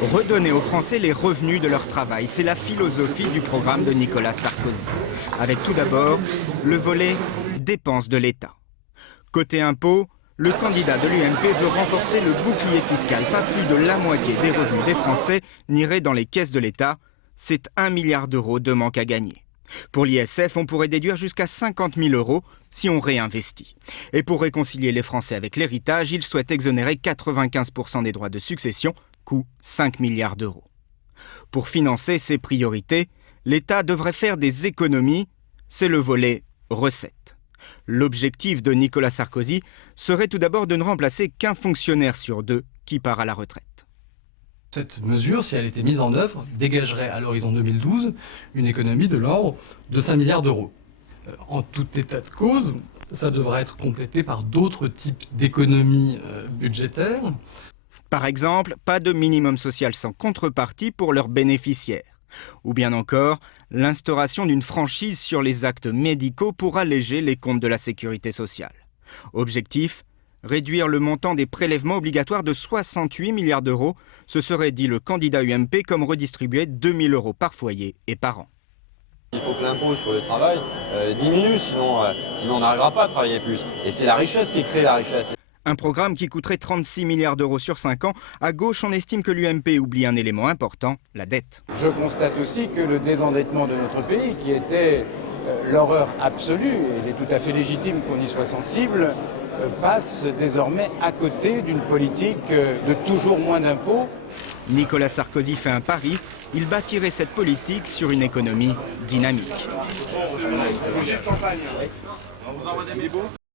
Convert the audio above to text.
Redonner aux Français les revenus de leur travail, c'est la philosophie du programme de Nicolas Sarkozy. Avec tout d'abord le volet dépenses de l'État. Côté impôts, le candidat de l'UMP veut renforcer le bouclier fiscal. Pas plus de la moitié des revenus des Français n'iraient dans les caisses de l'État. C'est 1 milliard d'euros de manque à gagner. Pour l'ISF, on pourrait déduire jusqu'à 50 000 euros si on réinvestit. Et pour réconcilier les Français avec l'héritage, il souhaite exonérer 95% des droits de succession, coût 5 milliards d'euros. Pour financer ces priorités, l'État devrait faire des économies, c'est le volet recettes. L'objectif de Nicolas Sarkozy serait tout d'abord de ne remplacer qu'un fonctionnaire sur deux qui part à la retraite. Cette mesure, si elle était mise en œuvre, dégagerait à l'horizon 2012 une économie de l'ordre de 5 milliards d'euros. En tout état de cause, ça devrait être complété par d'autres types d'économies budgétaires. Par exemple, pas de minimum social sans contrepartie pour leurs bénéficiaires. Ou bien encore, l'instauration d'une franchise sur les actes médicaux pour alléger les comptes de la sécurité sociale. Objectif, réduire le montant des prélèvements obligatoires de 68 milliards d'euros. Ce serait, dit le candidat UMP, comme redistribuer 2 000 euros par foyer et par an. Il faut que l'impôt sur le travail diminue, sinon on n'arrivera pas à travailler plus. Et c'est la richesse qui crée la richesse. Un programme qui coûterait 36 milliards d'euros sur 5 ans. À gauche, on estime que l'UMP oublie un élément important, la dette. Je constate aussi que le désendettement de notre pays, qui était l'horreur absolue, et il est tout à fait légitime qu'on y soit sensible, passe désormais à côté d'une politique de toujours moins d'impôts. Nicolas Sarkozy fait un pari, il bâtirait cette politique sur une économie dynamique.